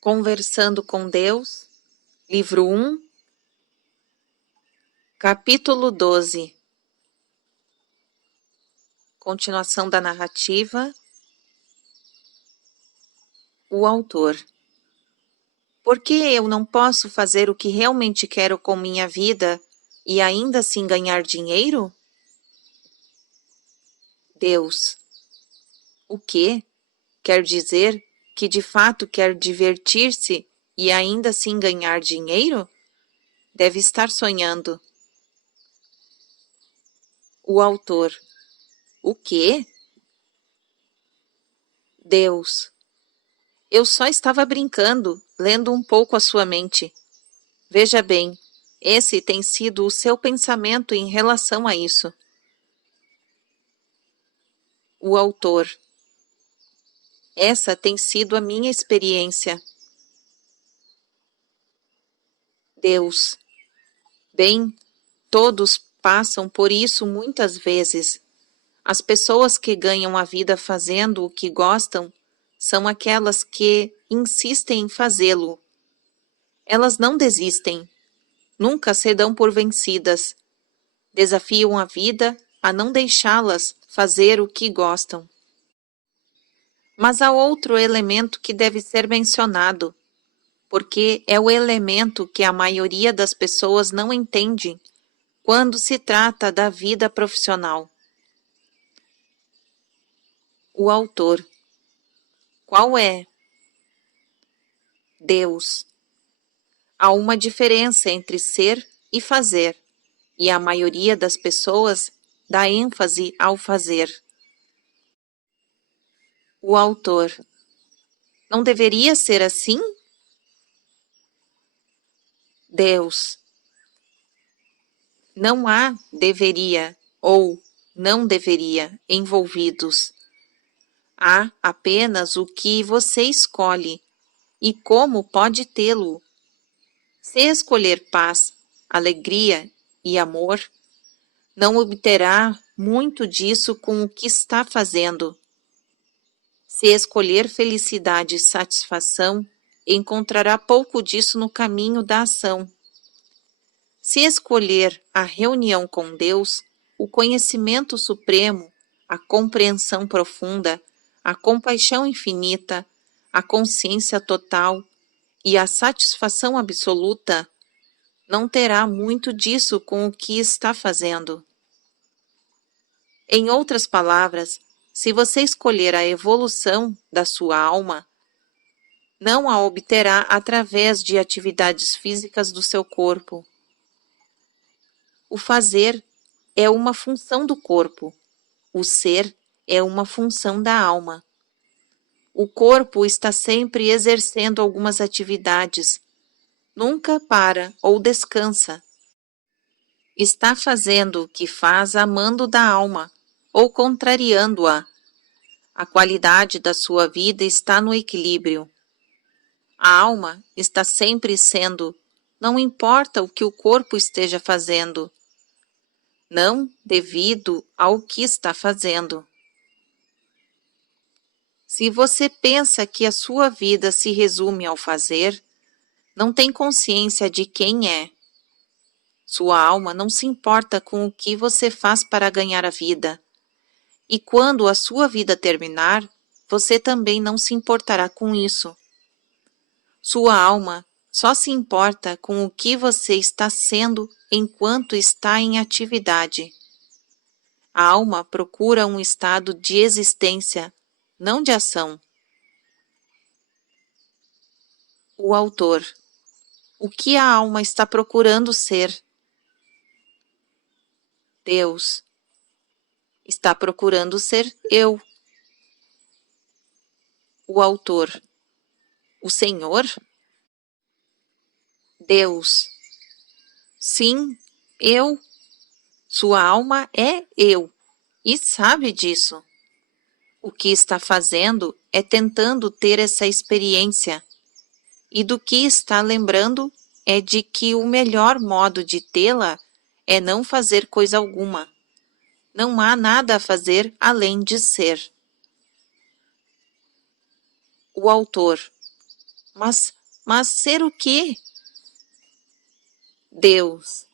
Conversando com Deus, livro 1, capítulo 12. Continuação da narrativa. O autor. Por que eu não posso fazer o que realmente quero com minha vida e ainda assim ganhar dinheiro? Deus. O quê? Quer dizer que de fato quer divertir-se e ainda assim ganhar dinheiro? Deve estar sonhando. O autor. O quê? Deus. Eu só estava brincando, lendo um pouco a sua mente. Veja bem, esse tem sido o seu pensamento em relação a isso. O autor. Essa tem sido a minha experiência. Deus. Bem, todos passam por isso muitas vezes. As pessoas que ganham a vida fazendo o que gostam são aquelas que insistem em fazê-lo. Elas não desistem, nunca se dão por vencidas. Desafiam a vida a não deixá-las fazer o que gostam. Mas há outro elemento que deve ser mencionado, porque é o elemento que a maioria das pessoas não entende quando se trata da vida profissional. O autor. Qual é? Deus. Há uma diferença entre ser e fazer, e a maioria das pessoas dá ênfase ao fazer. O autor. Não deveria ser assim? Deus. Não há deveria ou não deveria envolvidos. Há apenas o que você escolhe e como pode tê-lo. Se escolher paz, alegria e amor, não obterá muito disso com o que está fazendo. Se escolher felicidade e satisfação, encontrará pouco disso no caminho da ação. Se escolher a reunião com Deus, o conhecimento supremo, a compreensão profunda, a compaixão infinita, a consciência total e a satisfação absoluta, não terá muito disso com o que está fazendo. Em outras palavras, se você escolher a evolução da sua alma, não a obterá através de atividades físicas do seu corpo. O fazer é uma função do corpo. O ser é uma função da alma. O corpo está sempre exercendo algumas atividades. Nunca para ou descansa. Está fazendo o que faz amando da alma ou contrariando-a. A qualidade da sua vida está no equilíbrio. A alma está sempre sendo, não importa o que o corpo esteja fazendo. Não devido ao que está fazendo. Se você pensa que a sua vida se resume ao fazer, não tem consciência de quem é. Sua alma não se importa com o que você faz para ganhar a vida. E quando a sua vida terminar, você também não se importará com isso. Sua alma só se importa com o que você está sendo enquanto está em atividade. A alma procura um estado de existência, não de ação. O autor. O que a alma está procurando ser? Deus. Está procurando ser eu. O autor. O Senhor? Deus. Sim, eu. Sua alma é eu, e sabe disso. O que está fazendo é tentando ter essa experiência, e do que está lembrando é de que o melhor modo de tê-la é não fazer coisa alguma. Não há nada a fazer além de ser. O autor. Mas ser o quê? Deus.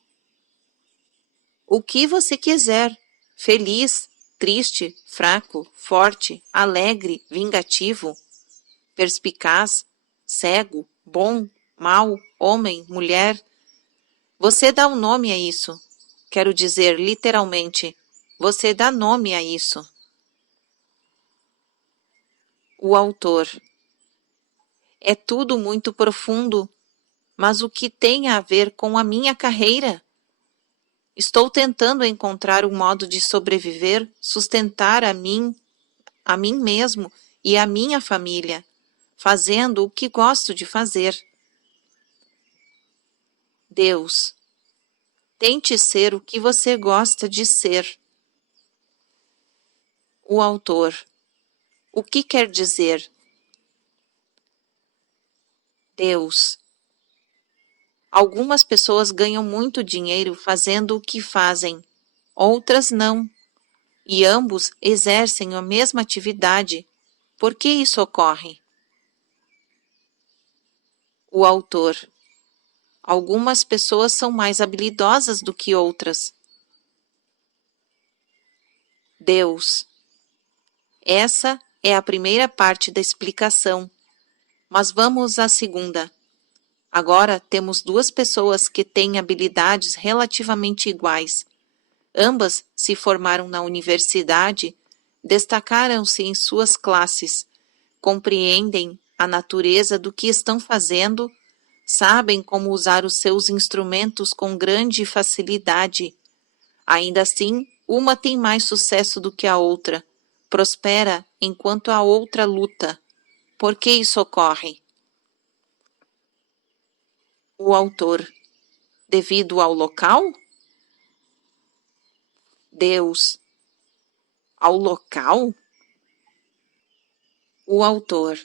O que você quiser. Feliz, triste, fraco, forte, alegre, vingativo, perspicaz, cego, bom, mau, homem, mulher. Você dá um nome a isso. Quero dizer, literalmente, você dá nome a isso. O autor. É tudo muito profundo, mas o que tem a ver com a minha carreira? Estou tentando encontrar um modo de sobreviver, sustentar a mim mesmo e a minha família, fazendo o que gosto de fazer. Deus, tente ser o que você gosta de ser. O autor. O que quer dizer? Deus. Algumas pessoas ganham muito dinheiro fazendo o que fazem, outras não, e ambos exercem a mesma atividade. Por que isso ocorre? O autor. Algumas pessoas são mais habilidosas do que outras. Deus. Essa é a primeira parte da explicação, mas vamos à segunda. Agora temos duas pessoas que têm habilidades relativamente iguais. Ambas se formaram na universidade, destacaram-se em suas classes, compreendem a natureza do que estão fazendo, sabem como usar os seus instrumentos com grande facilidade. Ainda assim, uma tem mais sucesso do que a outra, prospera enquanto a outra luta. Por que isso ocorre? O autor. Devido ao local? Deus. Ao local? O autor.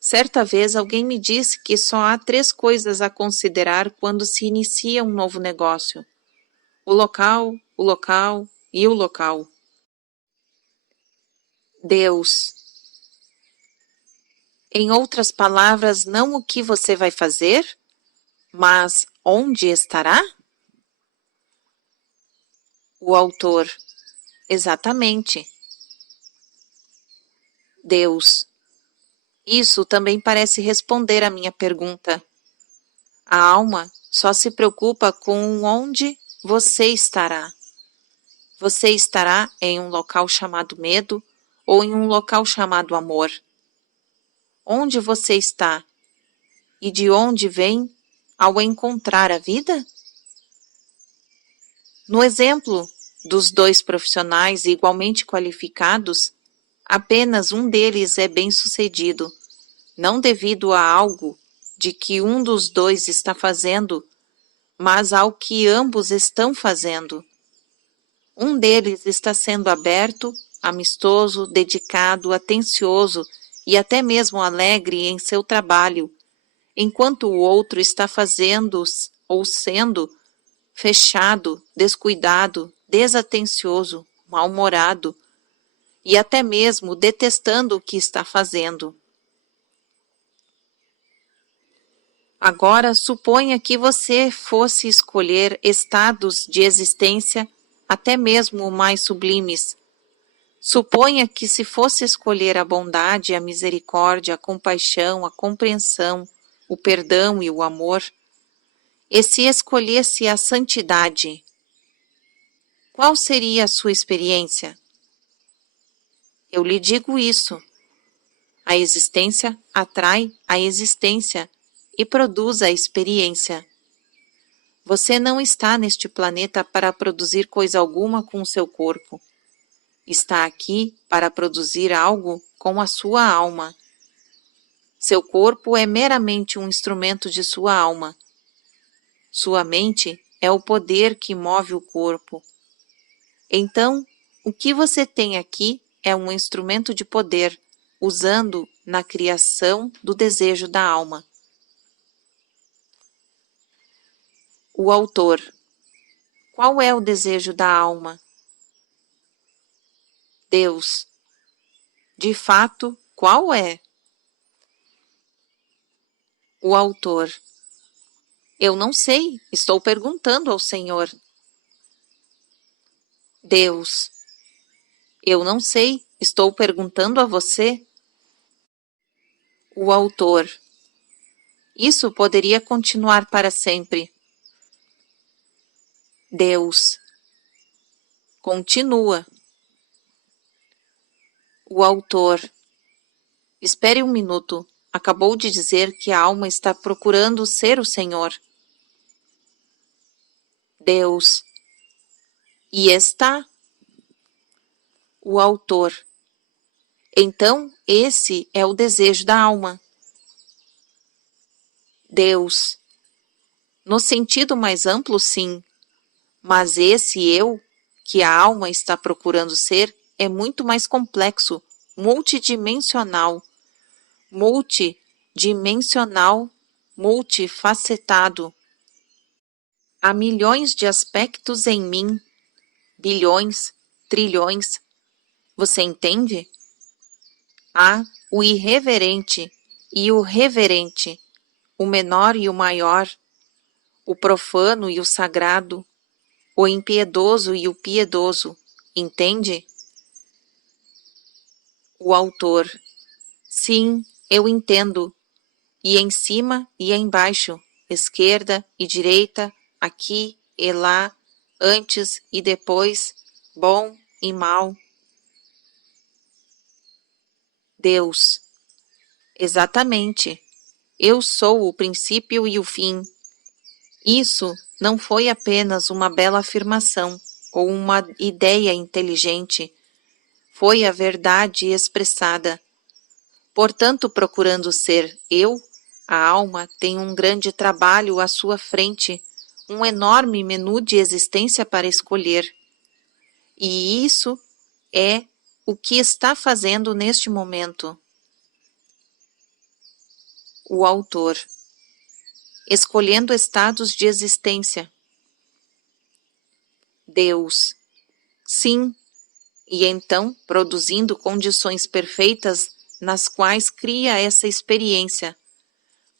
Certa vez alguém me disse que só há 3 coisas a considerar quando se inicia um novo negócio: o local e o local. Deus. Em outras palavras, não o que você vai fazer, mas onde estará? O autor. Exatamente. Deus. Isso também parece responder à minha pergunta. A alma só se preocupa com onde você estará. Você estará em um local chamado medo ou em um local chamado amor? Onde você está e de onde vem ao encontrar a vida? No exemplo dos 2 profissionais igualmente qualificados, apenas um deles é bem-sucedido, não devido a algo de que um dos dois está fazendo, mas ao que ambos estão fazendo. Um deles está sendo aberto, amistoso, dedicado, atencioso e até mesmo alegre em seu trabalho, enquanto o outro está fazendo ou sendo fechado, descuidado, desatencioso, mal-humorado e até mesmo detestando o que está fazendo. Agora, suponha que você fosse escolher estados de existência até mesmo mais sublimes. Suponha que se fosse escolher a bondade, a misericórdia, a compaixão, a compreensão, o perdão e o amor, e se escolhesse a santidade, qual seria a sua experiência? Eu lhe digo isso. A existência atrai a existência e produz a experiência. Você não está neste planeta para produzir coisa alguma com o seu corpo. Está aqui para produzir algo com a sua alma. Seu corpo é meramente um instrumento de sua alma. Sua mente é o poder que move o corpo. Então, o que você tem aqui é um instrumento de poder, usando na criação do desejo da alma. O autor. Qual é o desejo da alma? Deus. De fato, qual é? O autor: eu não sei, estou perguntando ao Senhor. Deus: eu não sei, estou perguntando a você. O autor: isso poderia continuar para sempre. Deus: continua. O autor: espere um minuto. Acabou de dizer que a alma está procurando ser o Senhor. Deus: e está. O autor: então esse é o desejo da alma. Deus: no sentido mais amplo, sim, mas esse eu, que a alma está procurando ser, é muito mais complexo, multidimensional, multidimensional, multifacetado. Há milhões de aspectos em mim, bilhões, trilhões. Você entende? Há o irreverente e o reverente, o menor e o maior, o profano e o sagrado, o impiedoso e o piedoso, entende? O autor: sim, eu entendo. E em cima e embaixo, esquerda e direita, aqui e lá, antes e depois, bom e mal. Deus: exatamente. Eu sou o princípio e o fim. Isso não foi apenas uma bela afirmação ou uma ideia inteligente. Foi a verdade expressada. Portanto, procurando ser eu, a alma tem um grande trabalho à sua frente, um enorme menu de existência para escolher. E isso é o que está fazendo neste momento. O autor: escolhendo estados de existência. Deus: sim, e então produzindo condições perfeitas nas quais cria essa experiência.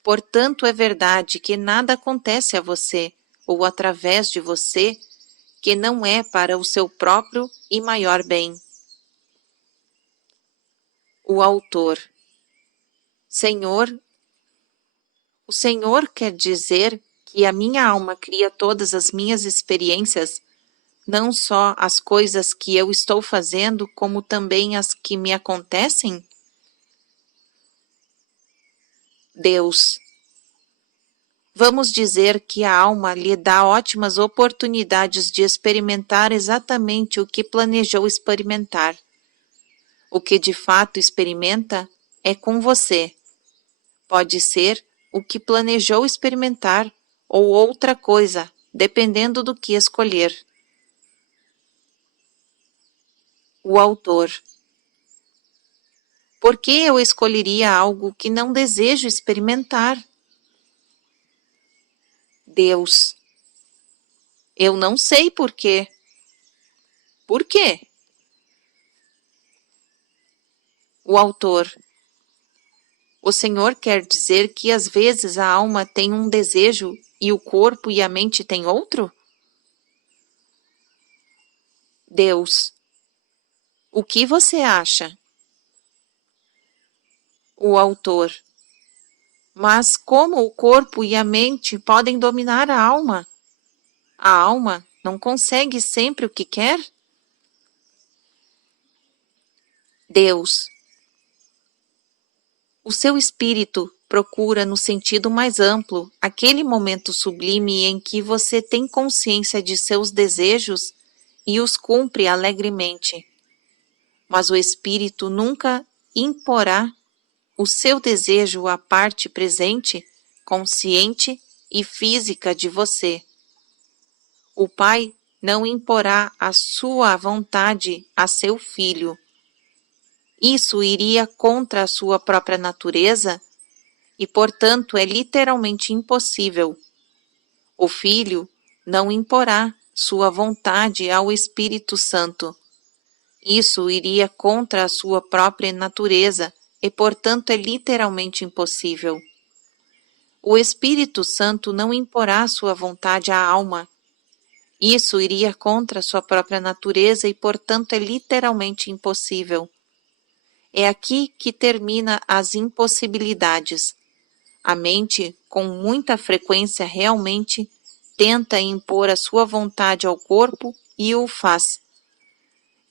Portanto, é verdade que nada acontece a você ou através de você que não é para o seu próprio e maior bem. O autor: Senhor, o Senhor quer dizer que a minha alma cria todas as minhas experiências, não só as coisas que eu estou fazendo, como também as que me acontecem? Deus: vamos dizer que a alma lhe dá ótimas oportunidades de experimentar exatamente o que planejou experimentar. O que de fato experimenta é com você. Pode ser o que planejou experimentar ou outra coisa, dependendo do que escolher. O autor: por que eu escolheria algo que não desejo experimentar? Deus: eu não sei por quê. Por quê? O autor: o Senhor quer dizer que às vezes a alma tem um desejo e o corpo e a mente têm outro? Deus: o que você acha? O autor: mas como o corpo e a mente podem dominar a alma? A alma não consegue sempre o que quer? Deus: o seu espírito procura no sentido mais amplo aquele momento sublime em que você tem consciência de seus desejos e os cumpre alegremente. Mas o espírito nunca imporá o seu desejo à parte presente, consciente e física de você. O pai não imporá a sua vontade a seu filho. Isso iria contra a sua própria natureza e, portanto, é literalmente impossível. O Filho não imporá sua vontade ao Espírito Santo. Isso iria contra a sua própria natureza e, portanto, é literalmente impossível. O Espírito Santo não imporá sua vontade à alma. Isso iria contra sua própria natureza e, portanto, é literalmente impossível. É aqui que termina as impossibilidades. A mente, com muita frequência, realmente tenta impor a sua vontade ao corpo e o faz.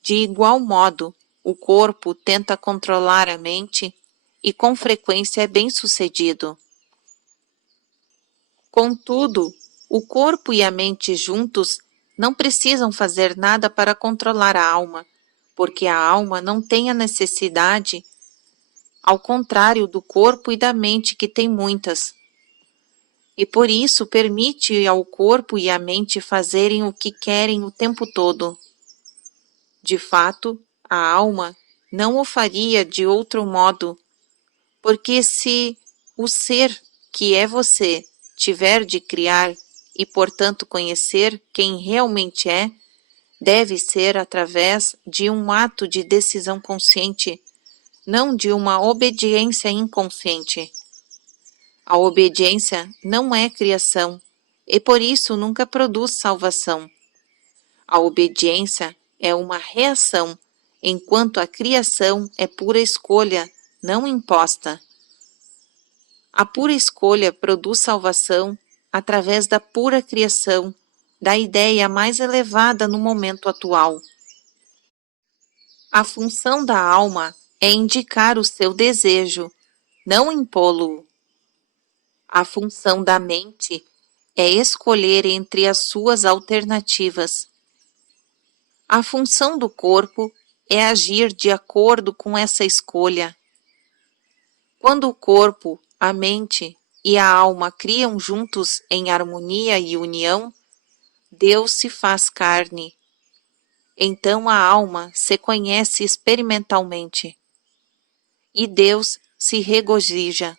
De igual modo, o corpo tenta controlar a mente e, com frequência, é bem-sucedido. Contudo, o corpo e a mente juntos não precisam fazer nada para controlar a alma, porque a alma não tem a necessidade, ao contrário do corpo e da mente, que tem muitas. E por isso permite ao corpo e à mente fazerem o que querem o tempo todo. De fato, a alma não o faria de outro modo, porque se o ser que é você tiver de criar e, portanto, conhecer quem realmente é, deve ser através de um ato de decisão consciente, não de uma obediência inconsciente. A obediência não é criação e, por isso, nunca produz salvação. A obediência é uma reação, enquanto a criação é pura escolha, não imposta. A pura escolha produz salvação através da pura criação, da ideia mais elevada no momento atual. A função da alma é indicar o seu desejo, não impô-lo. A função da mente é escolher entre as suas alternativas. A função do corpo é agir de acordo com essa escolha. Quando o corpo, a mente e a alma criam juntos em harmonia e união, Deus se faz carne. Então a alma se conhece experimentalmente e Deus se regozija.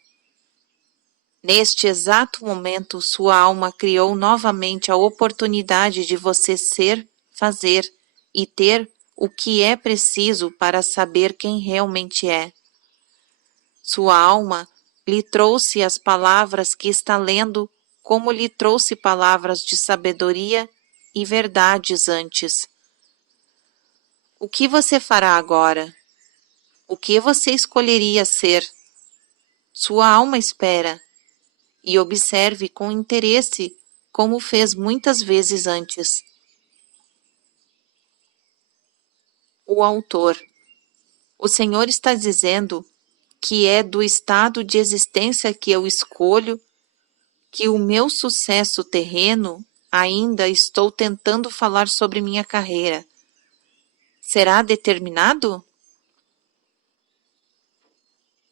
Neste exato momento, sua alma criou novamente a oportunidade de você ser, fazer e ter o que é preciso para saber quem realmente é. Sua alma lhe trouxe as palavras que está lendo, como lhe trouxe palavras de sabedoria e verdades antes. O que você fará agora? O que você escolheria ser? Sua alma espera, e observe com interesse como fez muitas vezes antes. O autor. O Senhor está dizendo que é do estado de existência que eu escolho, que o meu sucesso terreno, ainda estou tentando falar sobre minha carreira. Será determinado?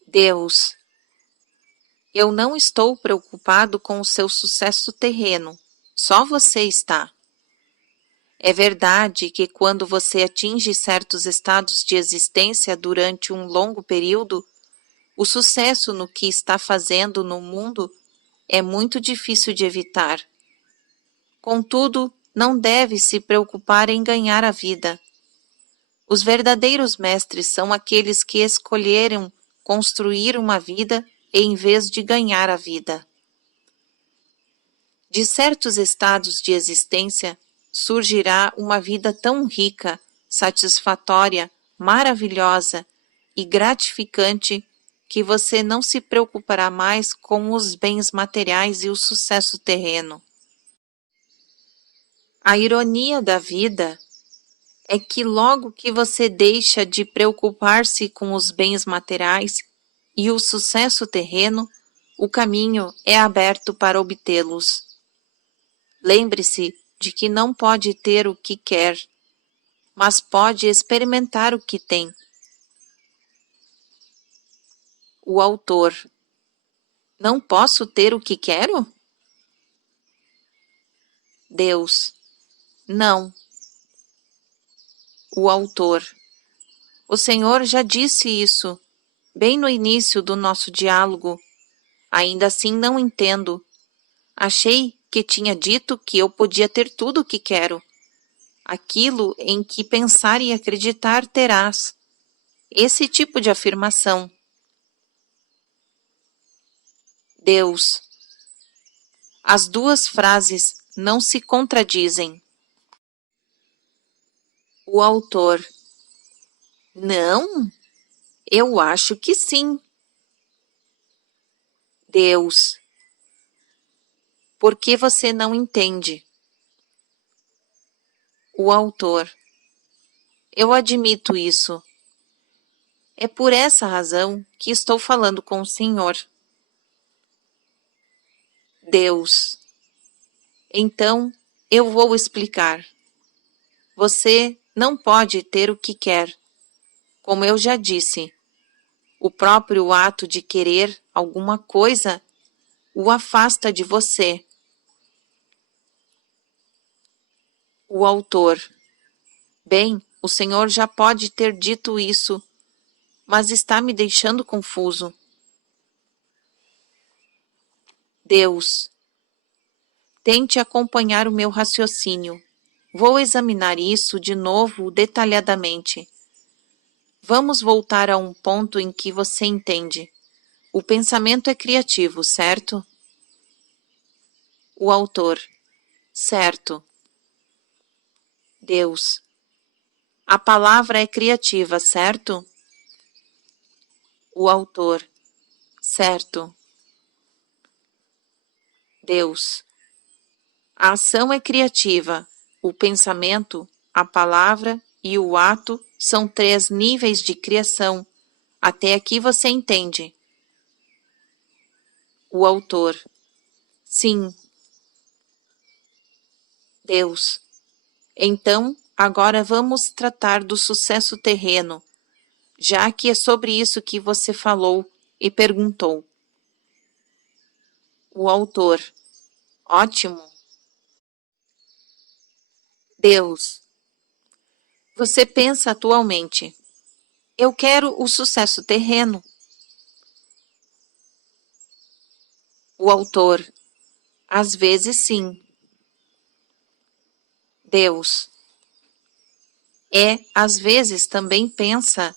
Deus. Eu não estou preocupado com o seu sucesso terreno, só você está. É verdade que quando você atinge certos estados de existência durante um longo período, o sucesso no que está fazendo no mundo é muito difícil de evitar. Contudo, não deve se preocupar em ganhar a vida. Os verdadeiros mestres são aqueles que escolheram construir uma vida em vez de ganhar a vida. De certos estados de existência surgirá uma vida tão rica, satisfatória, maravilhosa e gratificante que você não se preocupará mais com os bens materiais e o sucesso terreno. A ironia da vida é que logo que você deixa de preocupar-se com os bens materiais e o sucesso terreno, o caminho é aberto para obtê-los. Lembre-se de que não pode ter o que quer, mas pode experimentar o que tem. O autor. Não posso ter o que quero? Deus. Não. O autor. O Senhor já disse isso, bem no início do nosso diálogo. Ainda assim não entendo. Achei que tinha dito que eu podia ter tudo o que quero. Aquilo em que pensar e acreditar terás. Esse tipo de afirmação. Deus. As duas frases não se contradizem. O autor: não, eu acho que sim. Deus: por que você não entende? O autor: eu admito isso. É por essa razão que estou falando com o Senhor. Deus: então eu vou explicar. Você não pode ter o que quer. Como eu já disse, o próprio ato de querer alguma coisa o afasta de você. O autor: bem, o Senhor já pode ter dito isso, mas está me deixando confuso. Deus: tente acompanhar o meu raciocínio. Vou examinar isso de novo detalhadamente. Vamos voltar a um ponto em que você entende. O pensamento é criativo, certo? O autor: certo. Deus: a palavra é criativa, certo? O autor: certo. Deus: a ação é criativa. O pensamento, a palavra e o ato são 3 níveis de criação. Até aqui você entende? O autor: sim. Deus: então, agora vamos tratar do sucesso terreno, já que é sobre isso que você falou e perguntou. O autor: ótimo. Deus: você pensa atualmente: eu quero o sucesso terreno. O autor: às vezes sim. Deus: às vezes também pensa: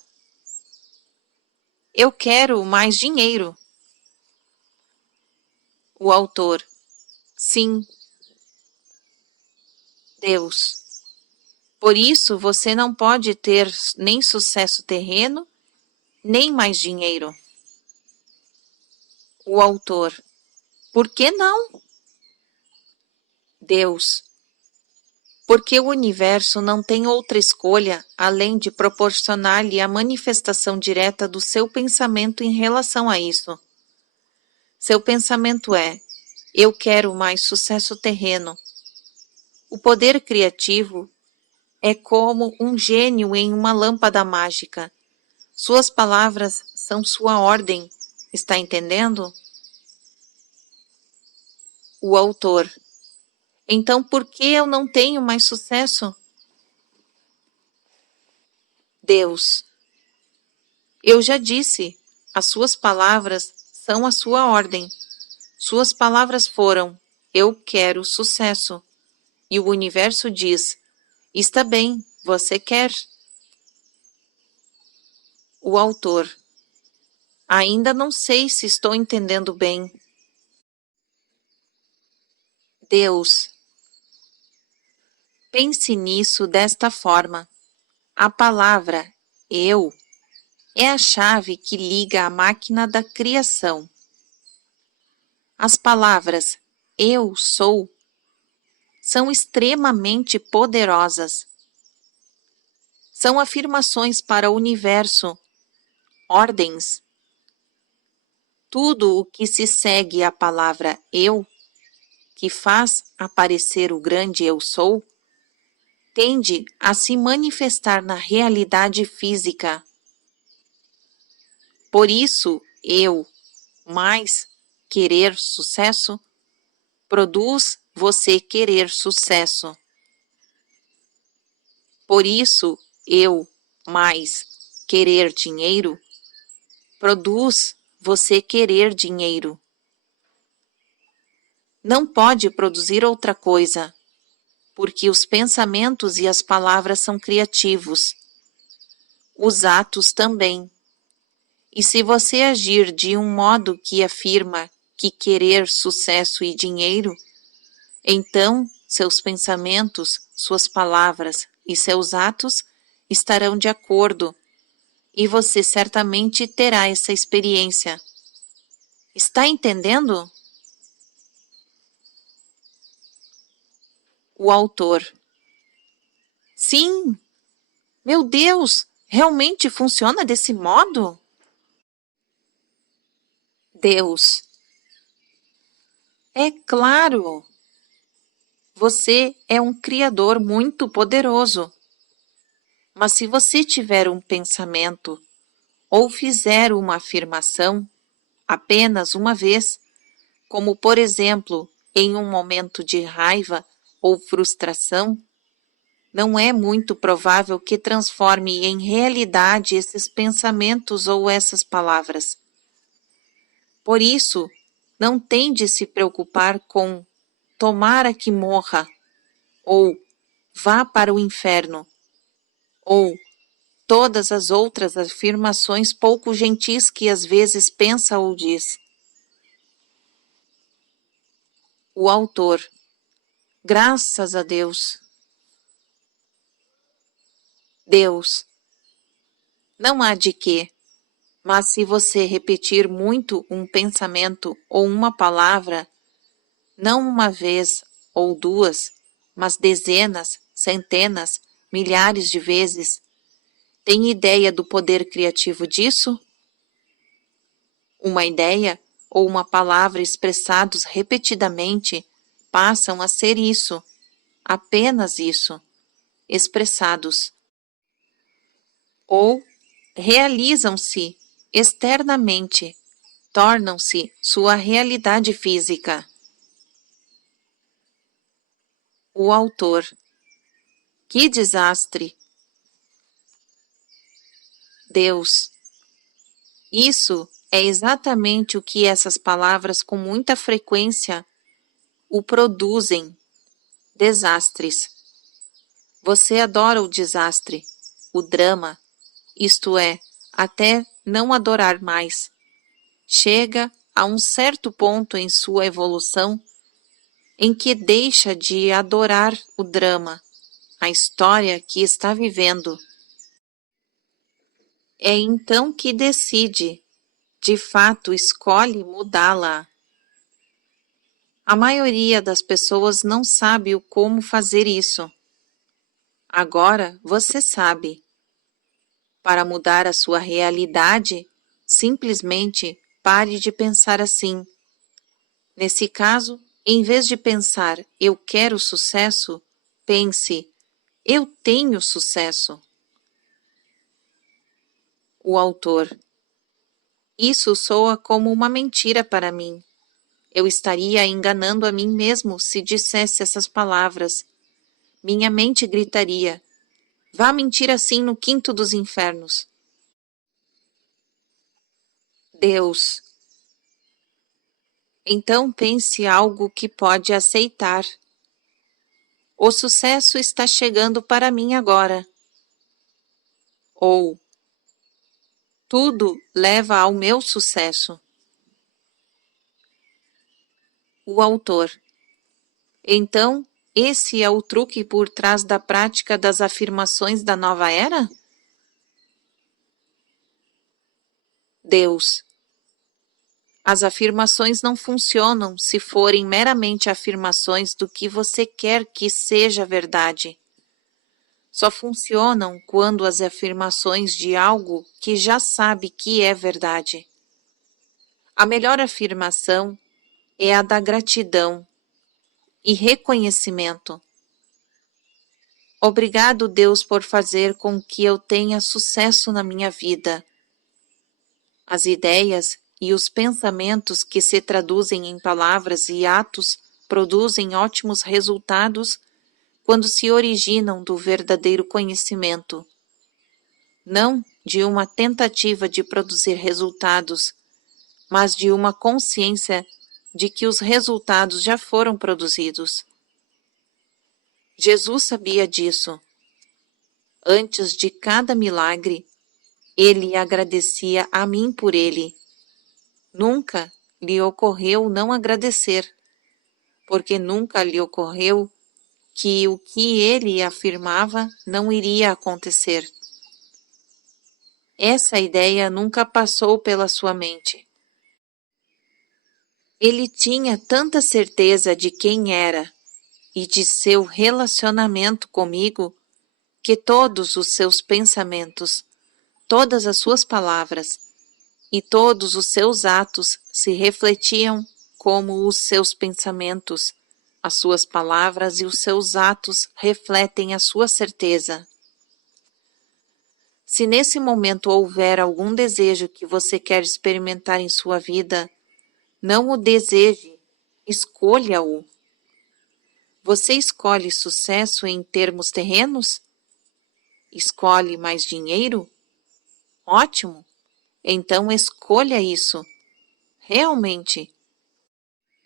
eu quero mais dinheiro. O autor: sim. Deus: por isso você não pode ter nem sucesso terreno, nem mais dinheiro. O autor: por que não? Deus: porque o universo não tem outra escolha além de proporcionar-lhe a manifestação direta do seu pensamento em relação a isso. Seu pensamento é: eu quero mais sucesso terreno. O poder criativo é como um gênio em uma lâmpada mágica. Suas palavras são sua ordem. Está entendendo? O autor: então por que eu não tenho mais sucesso? Deus: eu já disse, as suas palavras são a sua ordem. Suas palavras foram: eu quero sucesso. E o universo diz: está bem, você quer. O autor: ainda não sei se estou entendendo bem. Deus: pense nisso desta forma. A palavra eu é a chave que liga a máquina da criação. As palavras eu sou são extremamente poderosas. São afirmações para o universo, ordens. Tudo o que se segue à palavra eu, que faz aparecer o grande eu sou, tende a se manifestar na realidade física. Por isso, eu, mais querer sucesso, produz você querer sucesso. Por isso, eu, mais querer dinheiro, produz você querer dinheiro. Não pode produzir outra coisa, porque os pensamentos e as palavras são criativos. Os atos também. E se você agir de um modo que afirma que querer sucesso e dinheiro, então seus pensamentos, suas palavras e seus atos estarão de acordo e você certamente terá essa experiência. Está entendendo? O autor: sim, meu Deus, realmente funciona desse modo? Deus: é claro, você é um criador muito poderoso. Mas se você tiver um pensamento ou fizer uma afirmação apenas uma vez, como por exemplo, em um momento de raiva ou frustração, não é muito provável que transforme em realidade esses pensamentos ou essas palavras. Por isso, não tem de se preocupar com tomara que morra, ou vá para o inferno, ou todas as outras afirmações pouco gentis que às vezes pensa ou diz. O autor: graças a Deus. Deus: não há de quê, mas se você repetir muito um pensamento ou uma palavra, não uma vez ou duas, mas dezenas, centenas, milhares de vezes, tem ideia do poder criativo disso? Uma ideia ou uma palavra expressados repetidamente passam a ser isso, apenas isso, expressados. Ou realizam-se externamente, tornam-se sua realidade física. O autor: que desastre! Deus: isso é exatamente o que essas palavras com muita frequência o produzem. Desastres. Você adora o desastre, o drama, isto é, até não adorar mais. Chega a um certo ponto em sua evolução em que deixa de adorar o drama, a história que está vivendo. É então que decide, de fato escolhe mudá-la. A maioria das pessoas não sabe o como fazer isso. Agora você sabe. Para mudar a sua realidade, simplesmente pare de pensar assim. Nesse caso, em vez de pensar eu quero sucesso, pense eu tenho sucesso. O autor: isso soa como uma mentira para mim. Eu estaria enganando a mim mesmo se dissesse essas palavras. Minha mente gritaria: vá mentir assim no quinto dos infernos. Deus: então pense algo que pode aceitar. O sucesso está chegando para mim agora. Ou tudo leva ao meu sucesso. O autor: então, esse é o truque por trás da prática das afirmações da nova era? Deus: as afirmações não funcionam se forem meramente afirmações do que você quer que seja verdade. Só funcionam quando as afirmações de algo que já sabe que é verdade. A melhor afirmação é a da gratidão e reconhecimento. Obrigado, Deus, por fazer com que eu tenha sucesso na minha vida. As ideias e os pensamentos que se traduzem em palavras e atos produzem ótimos resultados quando se originam do verdadeiro conhecimento, não de uma tentativa de produzir resultados, mas de uma consciência de que os resultados já foram produzidos. Jesus sabia disso. Antes de cada milagre, ele agradecia a mim por ele. Nunca lhe ocorreu não agradecer, porque nunca lhe ocorreu que o que ele afirmava não iria acontecer. Essa ideia nunca passou pela sua mente. Ele tinha tanta certeza de quem era e de seu relacionamento comigo que todos os seus pensamentos, todas as suas palavras e todos os seus atos se refletiam como os seus pensamentos, as suas palavras e os seus atos refletem a sua certeza. Se nesse momento houver algum desejo que você quer experimentar em sua vida, não o deseje, escolha-o. Você escolhe sucesso em termos terrenos? Escolhe mais dinheiro? Ótimo! Então escolha isso. Realmente.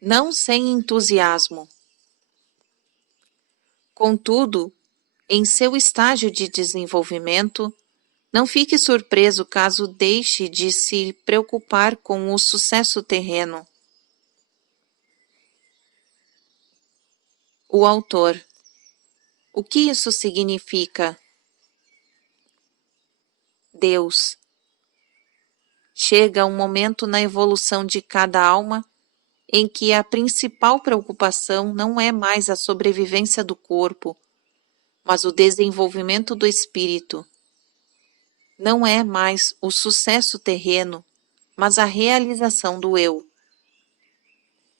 Não sem entusiasmo. Contudo, em seu estágio de desenvolvimento, não fique surpreso caso deixe de se preocupar com o sucesso terreno. O autor. O que isso significa? Deus. Chega um momento na evolução de cada alma em que a principal preocupação não é mais a sobrevivência do corpo, mas o desenvolvimento do espírito. Não é mais o sucesso terreno, mas a realização do eu.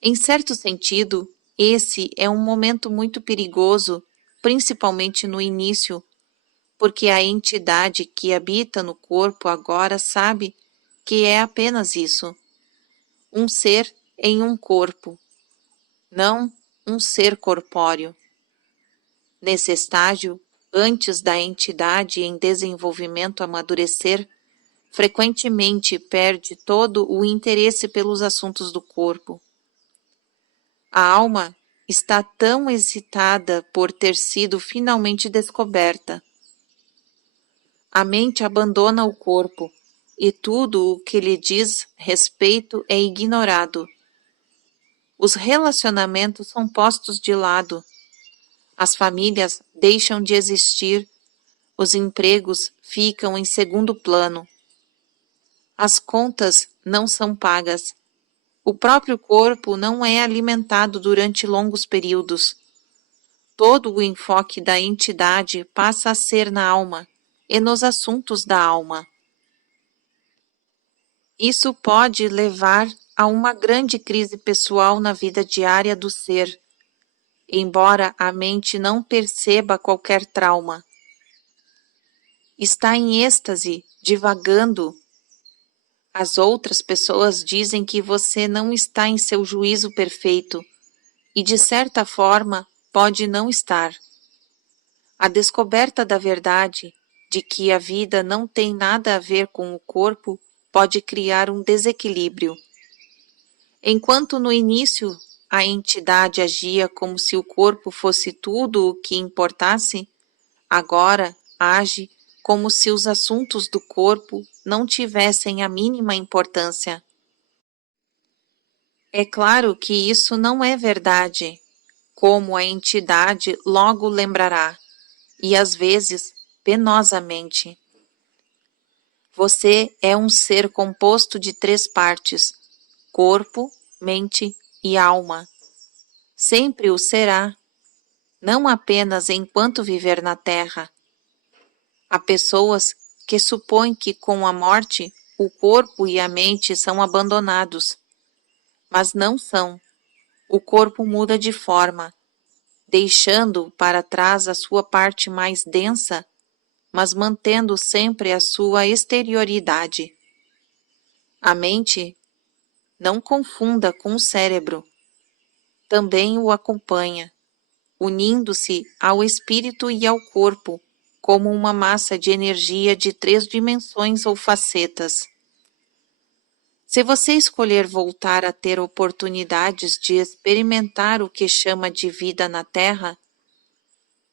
Em certo sentido, esse é um momento muito perigoso, principalmente no início, porque a entidade que habita no corpo agora sabe que é apenas isso, um ser em um corpo, não um ser corpóreo. Nesse estágio, antes da entidade em desenvolvimento amadurecer, frequentemente perde todo o interesse pelos assuntos do corpo. A alma está tão excitada por ter sido finalmente descoberta. A mente abandona o corpo e tudo o que lhe diz respeito é ignorado. Os relacionamentos são postos de lado. As famílias deixam de existir. Os empregos ficam em segundo plano. As contas não são pagas. O próprio corpo não é alimentado durante longos períodos. Todo o enfoque da entidade passa a ser na alma e nos assuntos da alma. Isso pode levar a uma grande crise pessoal na vida diária do ser, embora a mente não perceba qualquer trauma. Está em êxtase, divagando. As outras pessoas dizem que você não está em seu juízo perfeito e, de certa forma, pode não estar. A descoberta da verdade, de que a vida não tem nada a ver com o corpo, pode criar um desequilíbrio. Enquanto no início a entidade agia como se o corpo fosse tudo o que importasse, agora age como se os assuntos do corpo não tivessem a mínima importância. É claro que isso não é verdade, como a entidade logo lembrará, e às vezes penosamente. Você é um ser composto de 3 partes: corpo, mente e alma. Sempre o será, não apenas enquanto viver na Terra. Há pessoas que supõem que com a morte o corpo e a mente são abandonados, mas não são. O corpo muda de forma, deixando para trás a sua parte mais densa, mas mantendo sempre a sua exterioridade. A mente, não confunda com o cérebro, também o acompanha, unindo-se ao espírito e ao corpo, como uma massa de energia de 3 dimensões ou facetas. Se você escolher voltar a ter oportunidades de experimentar o que chama de vida na Terra,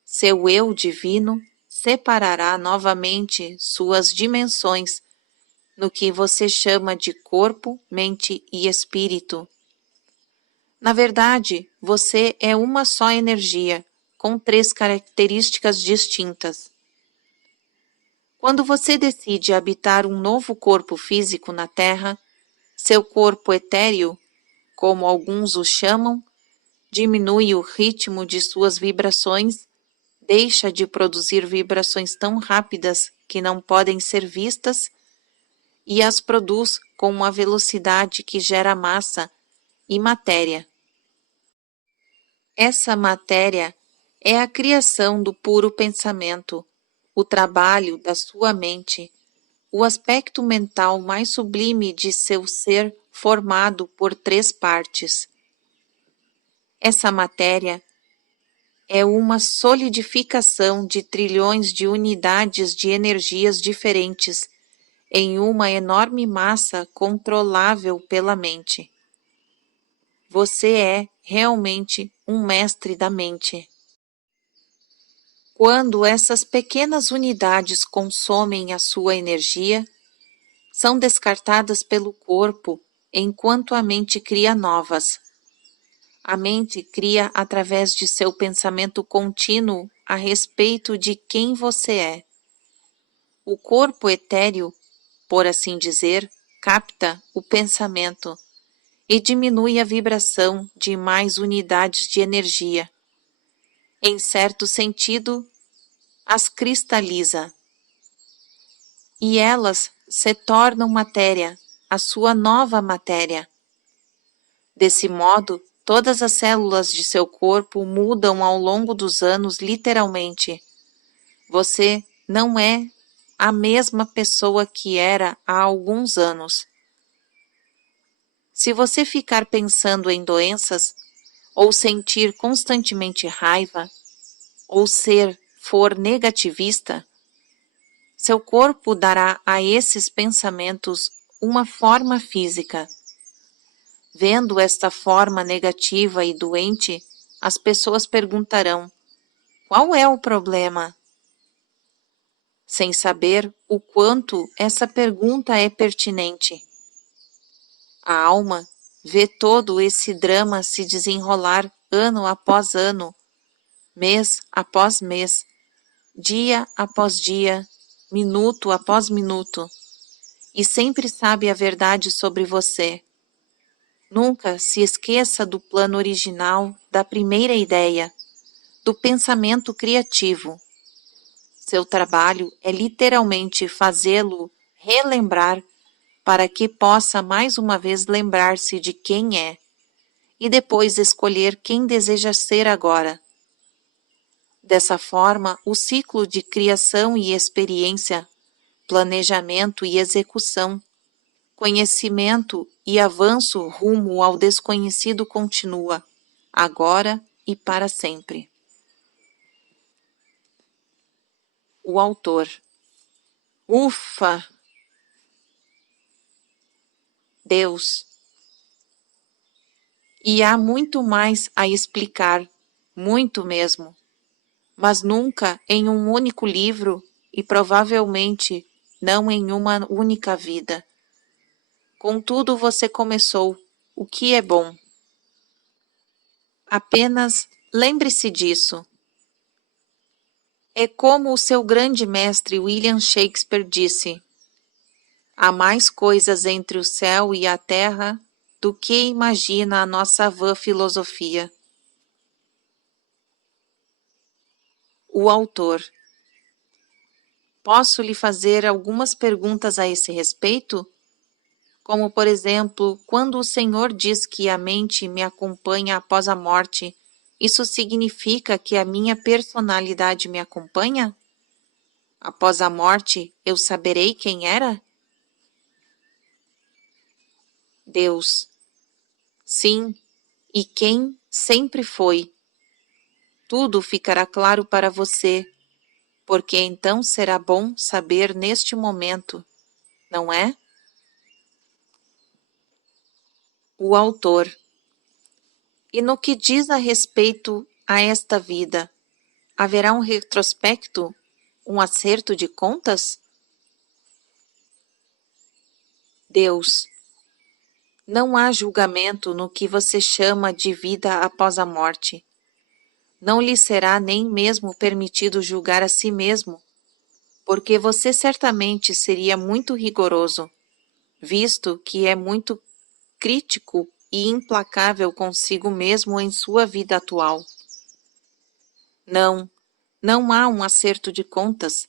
seu eu divino separará novamente suas dimensões no que você chama de corpo, mente e espírito. Na verdade, você é uma só energia, com 3 características distintas. Quando você decide habitar um novo corpo físico na Terra, seu corpo etéreo, como alguns o chamam, diminui o ritmo de suas vibrações, deixa de produzir vibrações tão rápidas que não podem ser vistas e as produz com uma velocidade que gera massa e matéria. Essa matéria é a criação do puro pensamento, o trabalho da sua mente, o aspecto mental mais sublime de seu ser formado por 3 partes. Essa matéria é uma solidificação de trilhões de unidades de energias diferentes em uma enorme massa controlável pela mente. Você é realmente um mestre da mente. Quando essas pequenas unidades consomem a sua energia, são descartadas pelo corpo enquanto a mente cria novas. A mente cria através de seu pensamento contínuo a respeito de quem você é. O corpo etéreo, por assim dizer, capta o pensamento e diminui a vibração de mais unidades de energia. Em certo sentido, as cristaliza. E elas se tornam matéria, a sua nova matéria. Desse modo, todas as células de seu corpo mudam ao longo dos anos literalmente. Você não é a mesma pessoa que era há alguns anos. Se você ficar pensando em doenças, ou sentir constantemente raiva, ou for negativista, seu corpo dará a esses pensamentos uma forma física. Vendo esta forma negativa e doente, as pessoas perguntarão: qual é o problema? Sem saber o quanto essa pergunta é pertinente. A alma vê todo esse drama se desenrolar ano após ano, mês após mês, dia após dia, minuto após minuto, e sempre sabe a verdade sobre você. Nunca se esqueça do plano original, da primeira ideia, do pensamento criativo. Seu trabalho é literalmente fazê-lo relembrar para que possa mais uma vez lembrar-se de quem é e depois escolher quem deseja ser agora. Dessa forma, o ciclo de criação e experiência, planejamento e execução, conhecimento e avanço rumo ao desconhecido continua, agora e para sempre. O autor. Ufa! Deus. E há muito mais a explicar, muito mesmo, mas nunca em um único livro e provavelmente não em uma única vida. Contudo, você começou, o que é bom. Apenas lembre-se disso. É como o seu grande mestre William Shakespeare disse: há mais coisas entre o céu e a terra do que imagina a nossa vã filosofia. O autor. Posso lhe fazer algumas perguntas a esse respeito? Como, por exemplo, quando o Senhor diz que a mente me acompanha após a morte, isso significa que a minha personalidade me acompanha? Após a morte, eu saberei quem era? Deus. Sim, e quem sempre foi. Tudo ficará claro para você, porque então será bom saber neste momento, não é? O autor. E no que diz a respeito a esta vida, haverá um retrospecto, um acerto de contas? Deus, não há julgamento no que você chama de vida após a morte. Não lhe será nem mesmo permitido julgar a si mesmo, porque você certamente seria muito rigoroso, visto que é muito crítico e implacável consigo mesmo em sua vida atual. Não, não há um acerto de contas,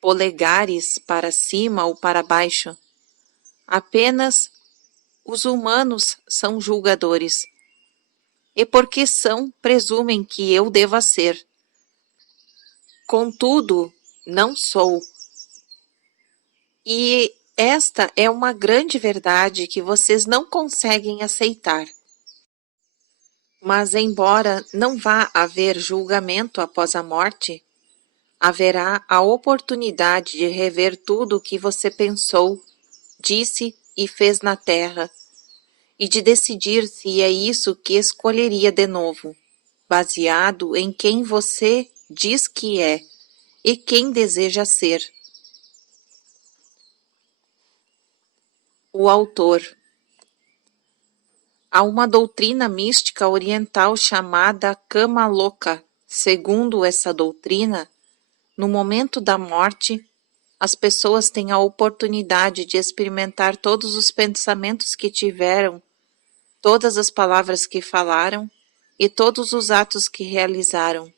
polegares para cima ou para baixo. Apenas os humanos são julgadores. E porque são, presumem que eu deva ser. Contudo, não sou. E esta é uma grande verdade que vocês não conseguem aceitar. Mas, embora não vá haver julgamento após a morte, haverá a oportunidade de rever tudo o que você pensou, disse e fez na terra, e de decidir se é isso que escolheria de novo, baseado em quem você diz que é e quem deseja ser. O autor. Há uma doutrina mística oriental chamada Kama Loka. Segundo essa doutrina, no momento da morte, as pessoas têm a oportunidade de experimentar todos os pensamentos que tiveram, todas as palavras que falaram e todos os atos que realizaram,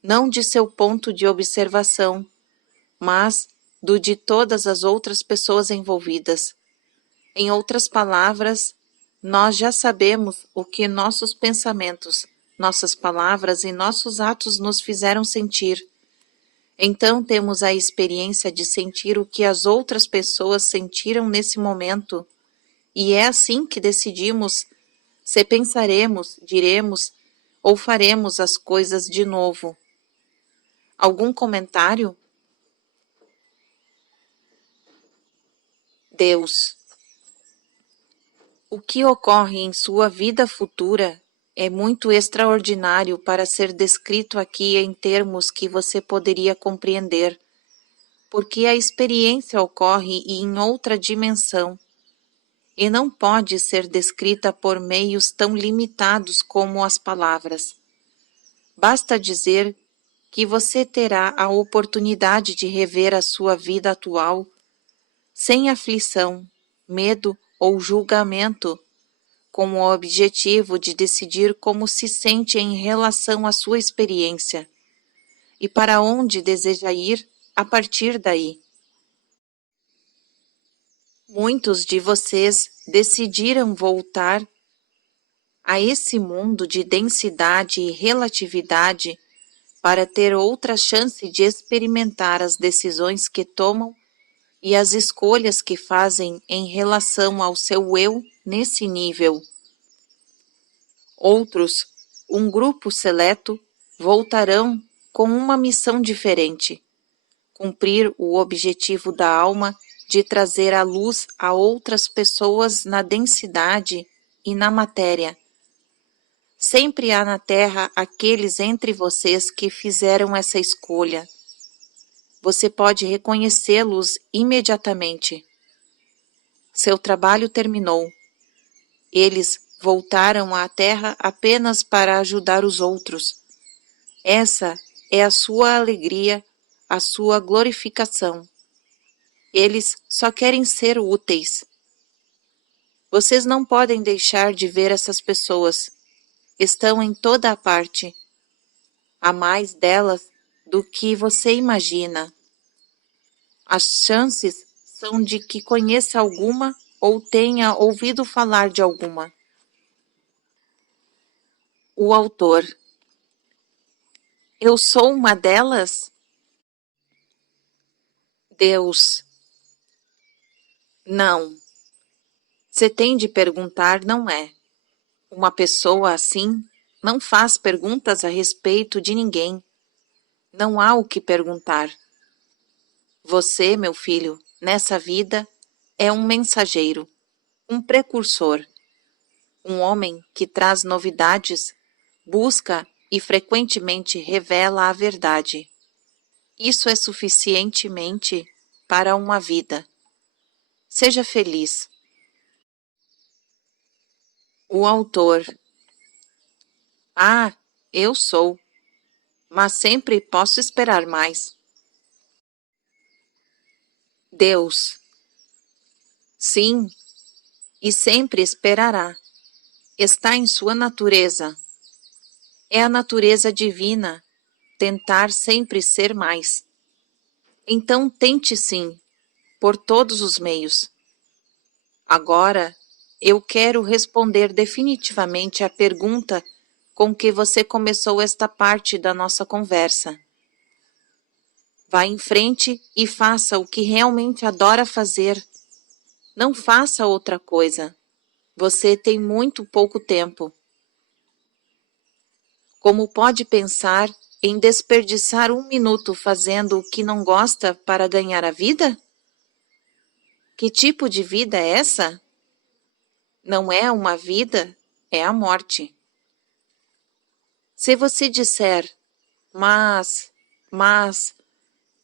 não de seu ponto de observação, mas do de todas as outras pessoas envolvidas. Em outras palavras, nós já sabemos o que nossos pensamentos, nossas palavras e nossos atos nos fizeram sentir. Então temos a experiência de sentir o que as outras pessoas sentiram nesse momento, e é assim que decidimos se pensaremos, diremos ou faremos as coisas de novo. Algum comentário? Deus. O que ocorre em sua vida futura é muito extraordinário para ser descrito aqui em termos que você poderia compreender, porque a experiência ocorre em outra dimensão e não pode ser descrita por meios tão limitados como as palavras. Basta dizer que você terá a oportunidade de rever a sua vida atual sem aflição, medo ou julgamento, com o objetivo de decidir como se sente em relação à sua experiência e para onde deseja ir a partir daí. Muitos de vocês decidiram voltar a esse mundo de densidade e relatividade para ter outra chance de experimentar as decisões que tomam e as escolhas que fazem em relação ao seu eu nesse nível. Outros, um grupo seleto, voltarão com uma missão diferente: cumprir o objetivo da alma de trazer a luz a outras pessoas na densidade e na matéria. Sempre há na Terra aqueles entre vocês que fizeram essa escolha. Você pode reconhecê-los imediatamente. Seu trabalho terminou. Eles voltaram à Terra apenas para ajudar os outros. Essa é a sua alegria, a sua glorificação. Eles só querem ser úteis. Vocês não podem deixar de ver essas pessoas. Estão em toda a parte. Há mais delas do que você imagina. As chances são de que conheça alguma ou tenha ouvido falar de alguma. O autor. Eu sou uma delas? Deus. Não. Você tem de perguntar, não é? Uma pessoa assim não faz perguntas a respeito de ninguém. Não há o que perguntar. Você, meu filho, nessa vida, é um mensageiro, um precursor, um homem que traz novidades, busca e frequentemente revela a verdade. Isso é suficientemente para uma vida. Seja feliz. O autor. Ah, eu sou, mas sempre posso esperar mais. Deus. Sim, e sempre esperará. Está em sua natureza. É a natureza divina tentar sempre ser mais. Então tente sim, por todos os meios. Agora, eu quero responder definitivamente à pergunta com que você começou esta parte da nossa conversa. Vá em frente e faça o que realmente adora fazer. Não faça outra coisa. Você tem muito pouco tempo. Como pode pensar em desperdiçar um minuto fazendo o que não gosta para ganhar a vida? Que tipo de vida é essa? Não é uma vida, é a morte. Se você disser, mas,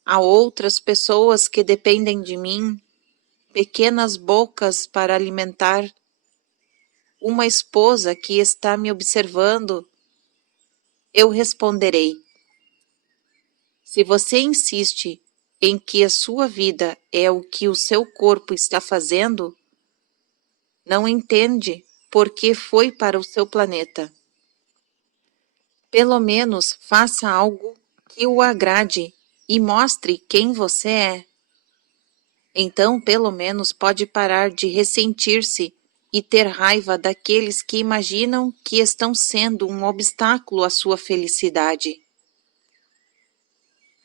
há outras pessoas que dependem de mim, pequenas bocas para alimentar, uma esposa que está me observando, eu responderei. Se você insiste em que a sua vida é o que o seu corpo está fazendo, não entende por que foi para o seu planeta. Pelo menos faça algo que o agrade e mostre quem você é. Então, pelo menos, pode parar de ressentir-se e ter raiva daqueles que imaginam que estão sendo um obstáculo à sua felicidade.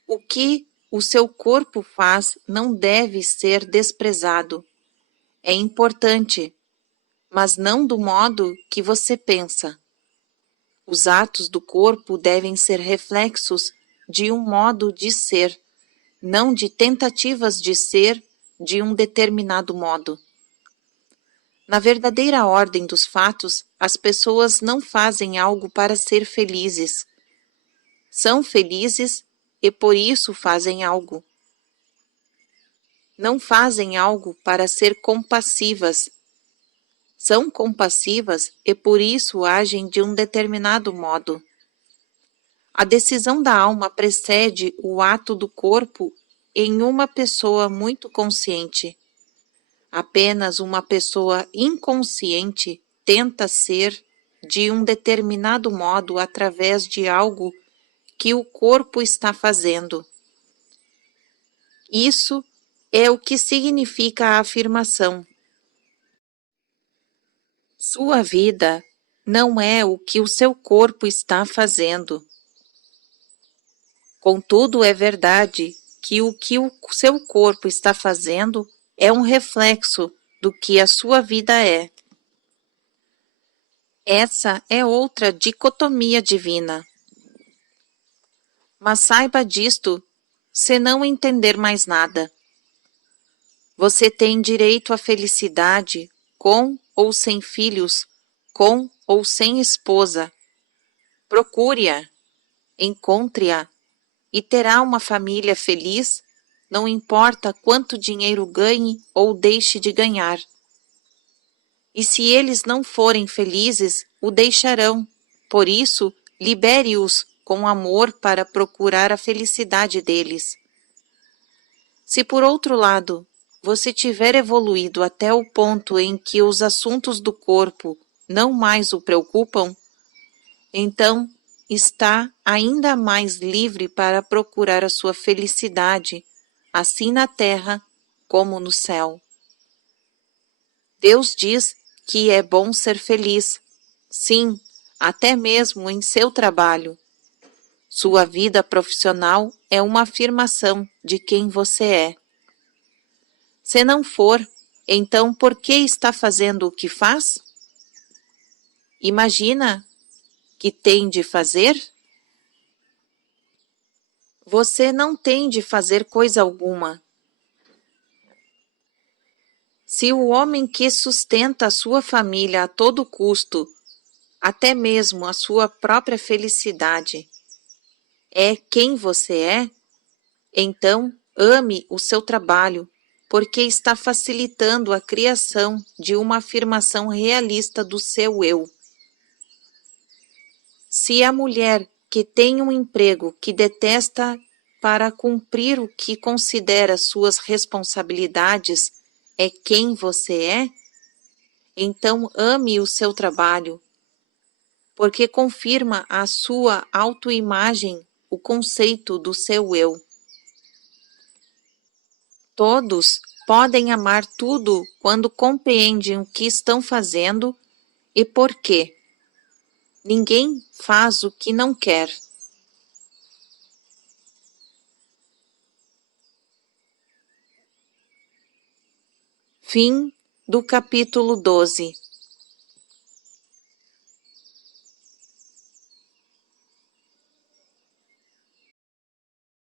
O que o seu corpo faz não deve ser desprezado. É importante, mas não do modo que você pensa. Os atos do corpo devem ser reflexos de um modo de ser, não de tentativas de ser de um determinado modo. Na verdadeira ordem dos fatos, as pessoas não fazem algo para ser felizes. São felizes e por isso fazem algo. Não fazem algo para ser compassivas. São compassivas e por isso agem de um determinado modo. A decisão da alma precede o ato do corpo em uma pessoa muito consciente. Apenas uma pessoa inconsciente tenta ser de um determinado modo através de algo que o corpo está fazendo. Isso é o que significa a afirmação. Sua vida não é o que o seu corpo está fazendo. Contudo, é verdade que o seu corpo está fazendo é um reflexo do que a sua vida é. Essa é outra dicotomia divina. Mas saiba disto, se não entender mais nada. Você tem direito à felicidade, com ou sem filhos, com ou sem esposa. Procure-a, encontre-a e terá uma família feliz, não importa quanto dinheiro ganhe ou deixe de ganhar. E se eles não forem felizes, o deixarão. Por isso, libere-os com amor para procurar a felicidade deles. Se por outro lado, você tiver evoluído até o ponto em que os assuntos do corpo não mais o preocupam, então está ainda mais livre para procurar a sua felicidade, assim na terra como no céu. Deus diz que é bom ser feliz, sim, até mesmo em seu trabalho. Sua vida profissional é uma afirmação de quem você é. Se não for, então por que está fazendo o que faz? Imagina que tem de fazer? Você não tem de fazer coisa alguma. Se o homem que sustenta a sua família a todo custo, até mesmo a sua própria felicidade, é quem você é, então ame o seu trabalho, porque está facilitando a criação de uma afirmação realista do seu eu. Se a mulher que tem um emprego que detesta para cumprir o que considera suas responsabilidades é quem você é, então ame o seu trabalho, porque confirma a sua autoimagem, o conceito do seu eu. Todos podem amar tudo quando compreendem o que estão fazendo e por quê. Ninguém faz o que não quer. Fim do capítulo 12.